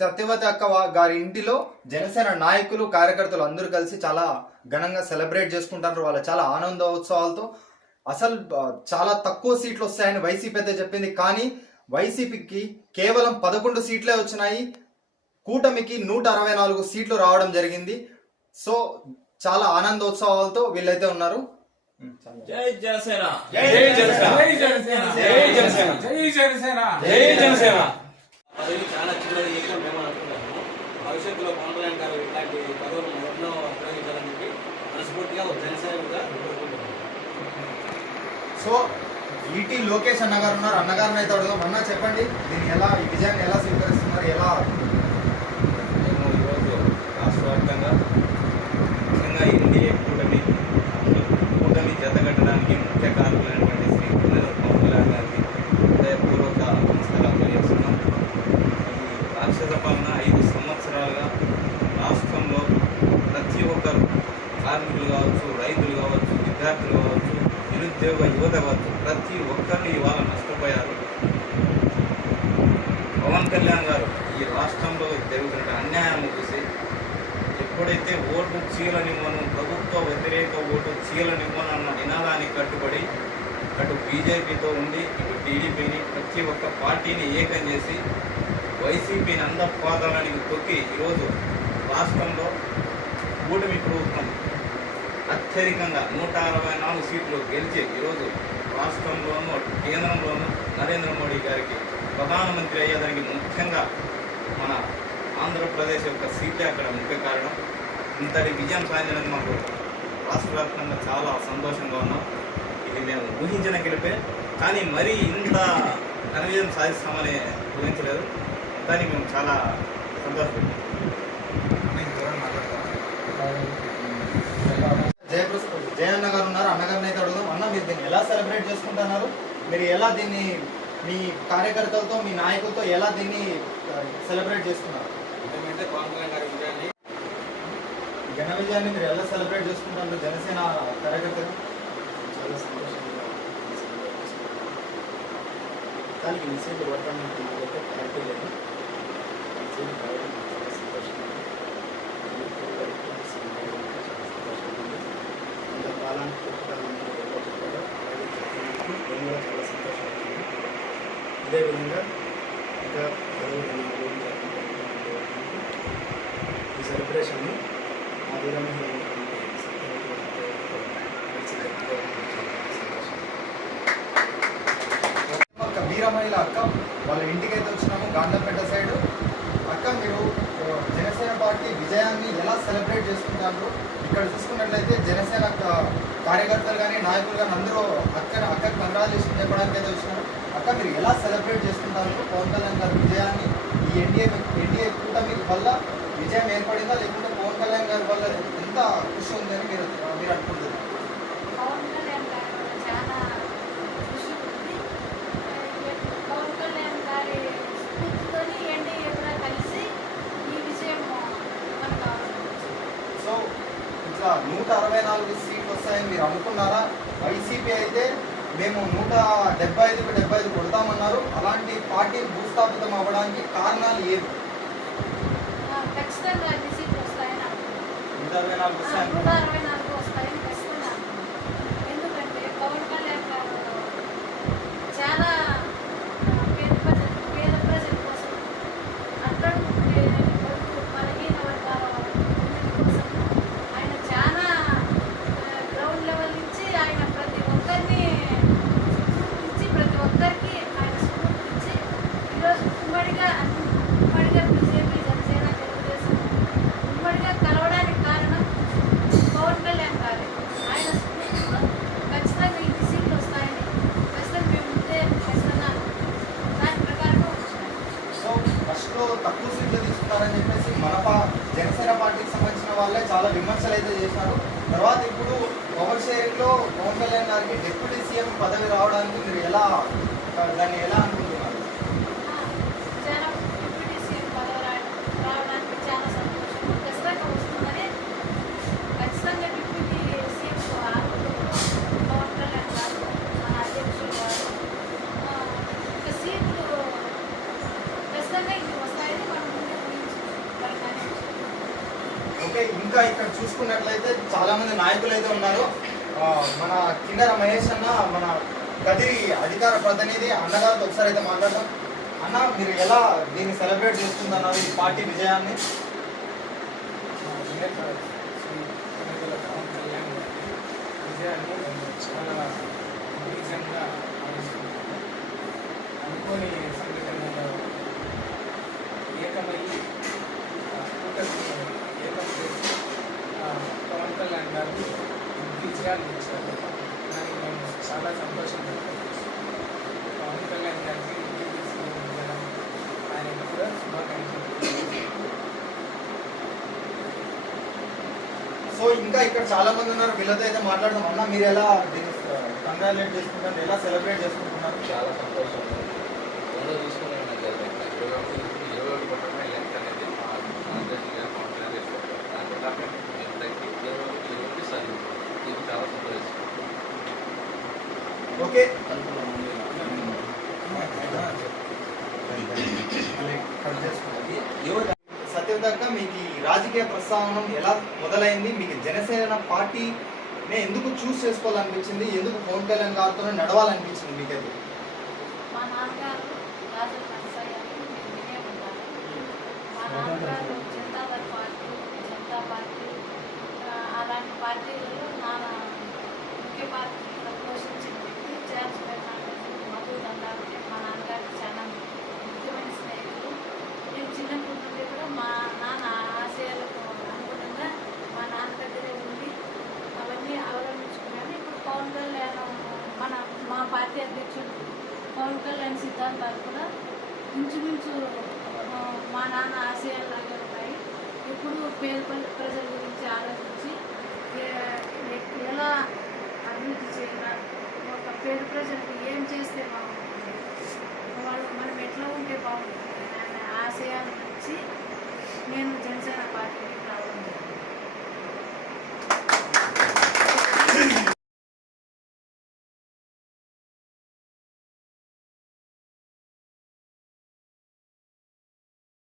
సత్యవతి అక్క గారి ఇంటిలో జనసేన నాయకులు కార్యకర్తలు అందరూ కలిసి చాలా ఘనంగా సెలబ్రేట్ చేసుకుంటారు. వాళ్ళ చాలా ఆనందోత్సవాలతో అసలు చాలా తక్కువ సీట్లు వస్తాయని వైసీపీ అయితే చెప్పింది. కానీ వైసీపీకి కేవలం పదకొండు సీట్లే వచ్చినాయి. కూటమికి నూట అరవై నాలుగు సీట్లు రావడం జరిగింది. సో చాలా ఆనందోత్సవాలతో వీళ్ళైతే ఉన్నారు. జై జనసేన. జై జనసేన. జై జనసేన. జై జనసేన. జై జనసేన. జై చాలా చిన్నది భవిష్యత్తులో పవన్ కళ్యాణ్ గారు ఇట్లాంటి పదవులు ఎన్నో ఉపయోగించాలని చెప్పి మనస్ఫూర్తిగా ఒక జనసేనగా కోరుకుంటున్నాము సో ఈటీ లోకేష్ అన్నగారు ఉన్నారు. అన్నగారిని అయితే అడుగుదాం. అన్న చెప్పండి. దీన్ని ఎలా ఈ విజయాన్ని ఎలా స్వీకరిస్తున్నారు? ఎలా? మేము ఈరోజు రాష్ట్ర వ్యాప్తంగా ముఖ్యంగా ఎన్డీఏ కూటమి కూటమి జతగట్టడానికి ముఖ్య కారకులైనటువంటి శ్రీ పిల్లల పవన్ కళ్యాణ్ గారికి హృదయపూర్వక నమస్కారాలు తెలియజేస్తున్నాం. ఈ రాక్షస పాలన నిరుద్యోగ యువత కావచ్చు ప్రతి ఒక్కరు ఇవాళ నష్టపోయారు. పవన్ కళ్యాణ్ గారు ఈ రాష్ట్రంలో జరుగుతున్న అన్యాయం చూసి ఎప్పుడైతే ఓటు చీలనివ్వను ప్రభుత్వ వ్యతిరేక ఓటు చీలనివ్వను అన్న నినాదానికి కట్టుబడి అటు బీజేపీతో ఉండి ఇటు టీడీపీని ప్రతి ఒక్క పార్టీని ఏకం చేసి వైసీపీని అందపాదాలని తొక్కి ఈరోజు రాష్ట్రంలో కూటమి ప్రభుత్వం అత్యధికంగా నూట అరవై నాలుగు సీట్లు గెలిచి ఈరోజు రాష్ట్రంలోనూ అటు కేంద్రంలోనూ నరేంద్ర మోడీ గారికి ప్రధానమంత్రి అయ్యేదానికి ముఖ్యంగా మన ఆంధ్రప్రదేశ్ యొక్క సీటే అక్కడ ముఖ్య కారణం. ఇంతటి విజయం సాధించడానికి మాకు రాష్ట్ర వ్యాప్తంగా చాలా సంతోషంగా ఉన్నాం. ఇది మేము ఊహించిన గెలిపే. కానీ మరీ ఇంత ఘన విజయం సాధిస్తామని ఊహించలేదు. దానికి మేము చాలా సంతోషపడ్డాం జయప్రస జయన్న గారు ఉన్నారు అన్నగారిని అయితే అడుగుదాం అన్న మీరు దీన్ని ఎలా సెలబ్రేట్ చేసుకుంటున్నారు? మీరు ఎలా దీన్ని మీ కార్యకర్తలతో మీ నాయకులతో ఎలా దీన్ని సెలబ్రేట్ చేసుకున్నారు? ఎందుకంటే పవన్ కళ్యాణ్ గారి విజయాన్ని ఘన విజయాన్ని మీరు ఎలా సెలబ్రేట్ చేసుకుంటారు జనసేన కార్యకర్తలు? చాలా సంతోషంగా దానికి క్లారిటీ లేదు. చాలా సంతోషంగా ఉంది. కాలానికి పుట్టుకాలంటే అలాగే నేను చాలా సంతోషంగా ఉంది ఇంకా పదవి ఈ సెలబ్రేషన్ని మా దూరంలో అక్క వీరమహిళ అక్క వాళ్ళ ఇంటికి అయితే వచ్చినాము గాంధంపేట సైడ్. అక్క మీరు జనసేన పార్టీ విజయాన్ని ఎలా సెలబ్రేట్ చేసుకుంటారు? ఇక్కడ చూసుకున్నట్లయితే జనసేన కార్యకర్తలు కానీ నాయకులు కానీ అందరూ అక్క అక్కకి కంగ్రాచులేషన్ చెప్పడానికి అయితే వచ్చినారు అక్క మీరు ఎలా సెలబ్రేట్ చేసుకుంటారు? పవన్ కళ్యాణ్ గారి విజయాన్ని ఈ ఎన్డీఏ ఎన్డీఏ కూటమి వల్ల విజయం ఏర్పడిందా? లేకుంటే పవన్ కళ్యాణ్ గారి వల్ల ఎంత కృషి ఉందని మీరు మీరు అనుకుంటున్నారు పవన్ కళ్యాణ్ గారు చాలా కృషి ఉంది పవన్ కళ్యాణ్ గారి స్ఫూర్తితోని ఎన్డీఏ కూడా కలిసి ఈ విజయం మనకు అవసరం సో ఇట్లా నూట అరవై నాలుగు సీట్లు వస్తాయని మీరు అనుకున్నారా? వైసీపీ అయితే మేము నూట డెబ్బై ఐదుకు డెబ్బై ఐదు కొడతామన్నారు. అలాంటి పార్టీ భూస్థాపితం అవ్వడానికి కారణాలు ఏవి? ఖచ్చితంగా అన్ని సీట్లు వస్తాయని నాలుగు వస్తాయని నూట అరవై నాలుగు వస్తాయని ఖచ్చితంగా అనుకుంటున్నాను. ఎందుకంటే పవన్ కళ్యాణ్ గారు చాలా ఆ, పేద ప్రజల పేద ప్రజల కోసం అట్టడుగు బడుగు బలహీన వర్గాల ఉన్నతి కోసం ఆయన చాలా గ్రౌండ్ లెవెల్ నుంచి ఆయన ప్రతి ఒక్కరిని స్ఫూర్తించి ప్రతి ఒక్కరికి ఆయన స్ఫూర్తించి ఈరోజు ఉమ్మడిగా ఉమ్మడిగా బీజేపీ జనసేన తెలుగుదేశం ఉమ్మడిగా కలవడానికి కారణం పవన్ కళ్యాణ్ గారు ఆయన స్ఫూర్తితో ఖచ్చితంగా ఇన్ని సీట్లు వస్తాయని ఖచ్చితంగా మేము ముందే ఖచ్చితంగా దాని ప్రకారం వచ్చాము సో ఫస్ట్లో తక్కువ సీట్లు తీసుకున్నారని చెప్పేసి మన పా- జనసేన పార్టీకి సంబంధించిన వాళ్ళే చాలా విమర్శలు అయితే చేశారు తర్వాత ఇప్పుడు పవర్ షేరింగ్లో పవన్ కళ్యాణ్ గారికి డిప్యూటీ సీఎం పదవి రావడానికి మీరు ఎలా దాన్ని ఎలా అనుకుంటున్నారు? ఇంకా ఇక్కడ చూసుకున్నట్లయితే చాలా మంది నాయకులు అయితే ఉన్నారు. మన కిన్నెర మహేష్ అన్న మన కదిరి అధికార ప్రతినిధి అన్నగారితో ఒకసారి అయితే మాట్లాడదాం. అన్న మీరు ఎలా దీన్ని సెలబ్రేట్ చేస్తున్నారు ఈ పార్టీ విజయాన్ని? విజయాన్ని చాలా రీజన్గా అనుకోని సంఘటనలో ఏకమయ్యి ఆ, కూటమి ఏకం చేసి ఆ, పవన్ కళ్యాణ్ గారికి విజయాలు ఇచ్చారు దానికి మేము చాలా సంతోషంగా పవన్ కళ్యాణ్ గారికి డిప్యూటీ సీఎం విజయం ఆయనకు కూడా శుభాకాంక్షలు సో ఇంకా ఇక్కడ చాలా మంది ఉన్నారు. వీళ్ళతో అయితే మాట్లాడదాం. అన్న మీరు ఎలా కంగ్రాచులేట్ చేసుకుంటారు ఎలా సెలబ్రేట్ చేసుకుంటున్నారు? చాలా సంతోషం ముందు చూసుకున్నాను ఇరవై ఒకటి లెక్క అనేది మా కాన్ఫిడెన్స్ దాంట్లో కాకుండా మేము తగ్గి ఇరవై ఒకటి ఇరవై ఒకటి సరి ఇది చాలా సంతోషిస్తాం ఓకే. సత్యవదక్క మీకు ఈ రాజకీయ ప్రస్థానం ఎలా మొదలైంది? మీకు జనసేన పార్టీనే ఎందుకు చూస్ చేసుకోవాలనిపించింది? ఎందుకు పవన్ కళ్యాణ్ గారితో నడవాలనిపించింది మీకైతే? మా నాన్నగారు వినే నాన్నగారు పార్టీ జనతా పార్టీ అలాంటి పార్టీలలో ముఖ్య వ్యక్తి జార్జ్ ఫెర్నాండెస్ మధు దండాలు మా నాన్నగారికి చాలా ముఖ్యమైన స్నేహితులు నేను చిన్నప్పటి నుండి కూడా మా నాన్న ఆశయాలకు అనుగుణంగా మా నాన్న దగ్గరే ఉండి అవన్నీ అవలంబించుకున్నాను ఇప్పుడు పవన్ కళ్యాణ్ మన మా పార్టీ అధ్యక్షుడు పవన్ కళ్యాణ్ సిద్ధాంతాలు కూడా ఇంచుమించు మా నాన్న ఆశయాలాగే ఉన్నాయి. ఇప్పుడు పేద ప్రజల గురించి ఆలోచించి ఎలా అభివృద్ధి చేయాలి పేద ప్రజలకు ఏం చేస్తే బాగుంటుంది వాళ్ళు మనం ఎట్లా ఉంటే బాగుంటుంది అనే ఆశయాలు వచ్చి నేను జనసేన పార్టీకి రావడం జరిగింది.